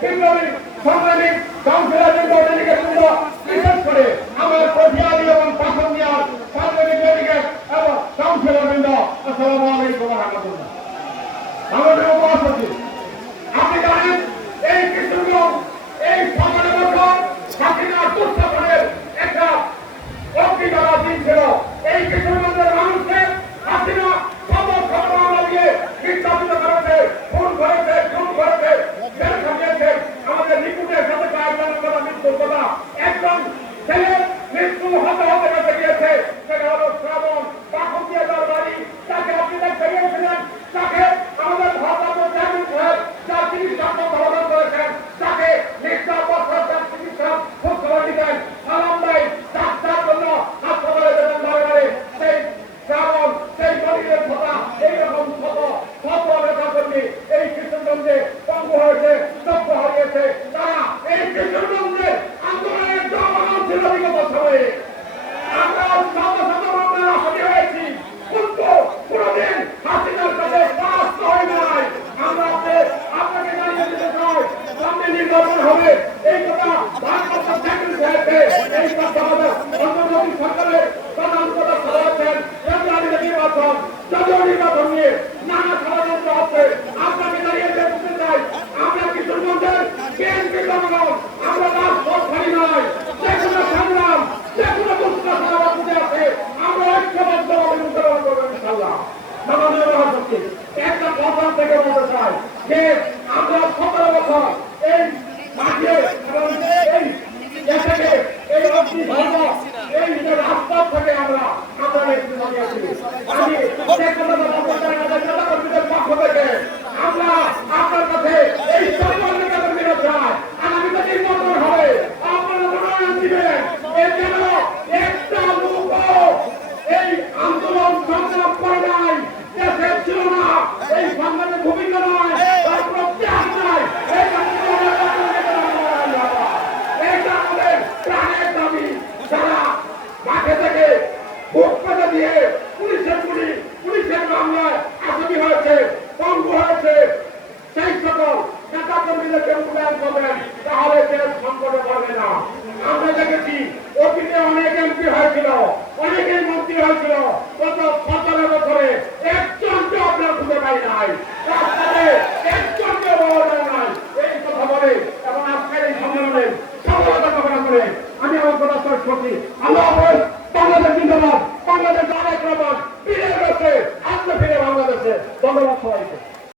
বিপ্লবী সংগ্রামী কাউন্সিলর বিপ্লবীকে তোমরা বিশেষ করে আমার প্রতিবাদী এবং পাশনিয়ার সংগ্রামী বিপ্লবীকে এবং কাউন্সিলর বৃন্দ, আসসালামু আলাইকুম রহমতুল্লাহ। আমাদের উপসচিব নিয়ে নানা ষড়যন্ত্র আছে। আপনাকে দাঁড়িয়ে দেখতে চাই, আমরা কিশোরগঞ্জের বিএনপি জনগণ? আমরা রাজপথ ছাড়ি নয়। যে কোনো সংগ্রাম, যে কোনো দুষ্টা সারা বাঁচিতে আছে। আমরা ঐক্যবদ্ধ অনুসরণ করব ইনশাল্লাহ মাননীয় মহাশক্তি একটা কথা থেকে বলতে চাই যে আমরা সতেরো বছর এই মাঠে মূল্যকে উন্নয়ন করবেন তাহলে দেশ সংকটে পড়বে না। আমরা দেখেছি, অতীতে অনেক এমপি হয়েছিল, অনেকে মন্ত্রী হয়েছিল, গত সতেরো বছরে একজনকে আমরা খুঁজে পাই নাই। তারপরে একজনকে বলা নাই। এই কথা বলে এবং আজকের এই সম্মেলনে সফলতা কামনা করে আমি আমার কথা শেষ করছি। আল্লাহ বাংলাদেশ জিন্দাবাদ, বাংলাদেশ অনেক রকম, ফিরে রয়েছে আজকে ফিরে বাংলাদেশে। ধন্যবাদ সবাইকে।